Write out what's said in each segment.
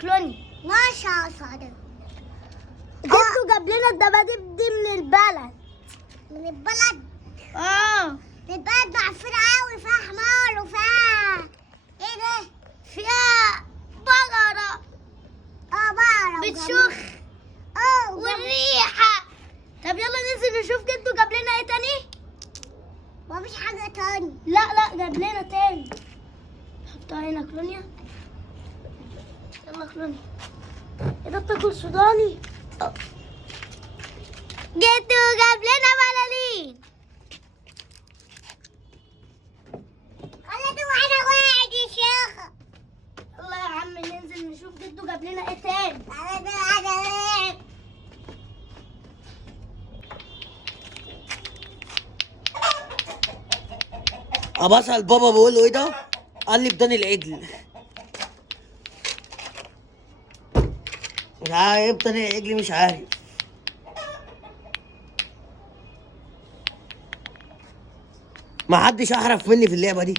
كلوني. ماشي يا صادق. جدو جاب لنا الدباديب دي من البلد. من البلد؟ من البلد معفنة أوي، فيها حمار وفيها إيه ده؟ فيها بقرة بقرة بتشخ وجمل. والريحة. طب يلا ننزل نشوف جدو جاب لنا ايه تاني؟ مفيش حاجة تاني. لا جاب لنا تاني. حطها هنا كلونيا. يلا كلونيا. ايه ده بتاكل سوداني؟ جدو جاب لنا بلالين. خليته معانا واحد يا شيخ. يلا يا عم ننزل نشوف جدو جاب لنا ايه تاني. خليته معانا واحد. بسأل بابا بقول له ايه ده؟ قال لي بدان العجل. مش عارف ايه بدان العجل، مش عارف. ما حدش احرف مني في اللعبه دي.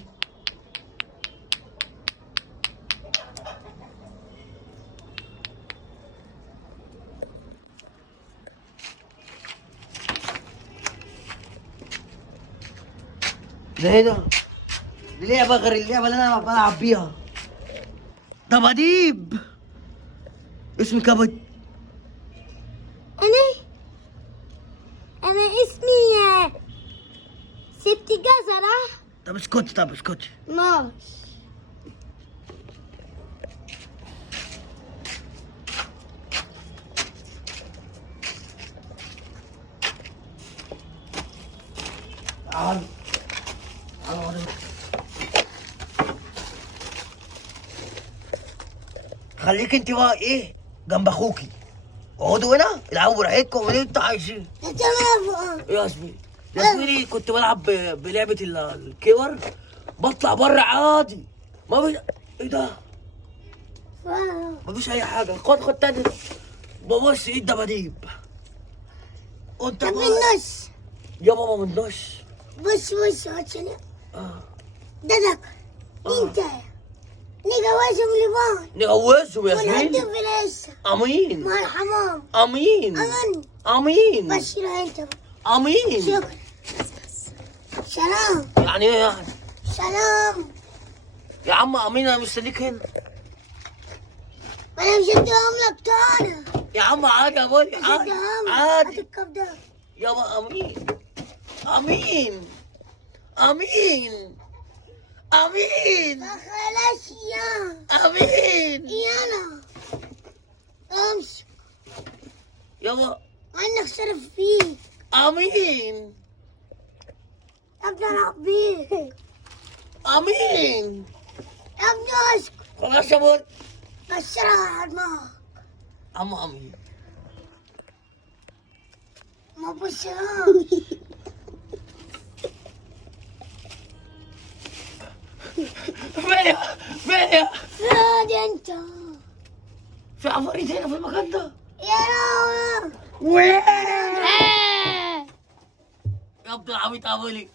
ده ايه ده؟ دي لعبه غير اللعبه اللي انا بلعب بيها. دباديب. اسمي كبد. انا اسمي سبت جزرة. طب اسكت، طب اسكت. ماشي. تعال تعال اقعد. خليك انت بقى ايه جنب اخوكي. اقعدوا هنا العبوا براحتكم واعملوا اللي انتوا عايزين. انت ما ايه يا زميلي؟ يا زميلي كنت بلعب بلعبة الكور، بطلع بره عادي. ما فيش. ايه ده؟ ما فيش اي حاجة. خد تاني. ببص ايه الدباديب. وانت طب بقى النص. يا بابا من النص. بص عشان اه ددك انت نجوزهم لبعض نجوزهم يا ونعدي زميلي. فلوس امين مع الحمام. امين أمن. امين بشيرها انت. امين. شكرا. سلام. يعني ايه يعني؟ سلام. يا عم امين انا مستنيك هنا. انا مش اديهم لك تاني. يا عم عادي يا بولي، مش عادي اديهم لك. عادي. هات الكب ده. يابا امين امين امين امين خلاص يا امين. يلا امشي. يابا عنك صرف فيك. امين ابدا العب بيه. امين. ابدا اسكت. خلاص يا بولي. بشرها على دماغك. عم امين. ما بشرها. فين فادي انت. في عفاريت هنا في المكان ده. يا راوي. وين يا ابن العبيط يا بولي؟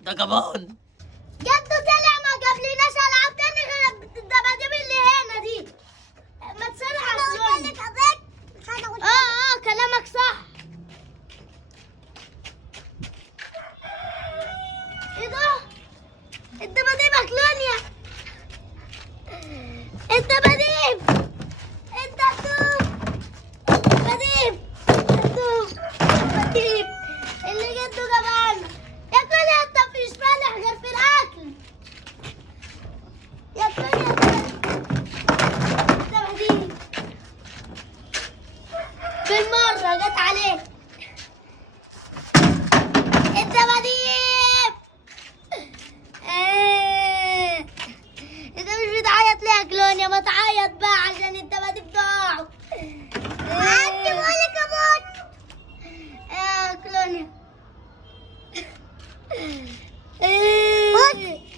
ده كمان جدو طلع ما جابلناش العاب تاني غير الدباديب اللي هنا دي. ما تصلح على انا قلت لك ابيك. انا قلت كلامك صح. ايه ده؟ الدباديب يا كلونيا. الدباديب. الدباديب اللي جدو جابها لنا. يا كلونيا انت مفيش مالح غير في الاكل. يا كلونيا الدباديب بالمرة جت عليك. الدباديب. انت مش بتعيط ليه يا كلونيا؟ ما تعيط بقى عشان الدباديب ضاعوا. عندي ولا كمان. يا كلونيا. بص.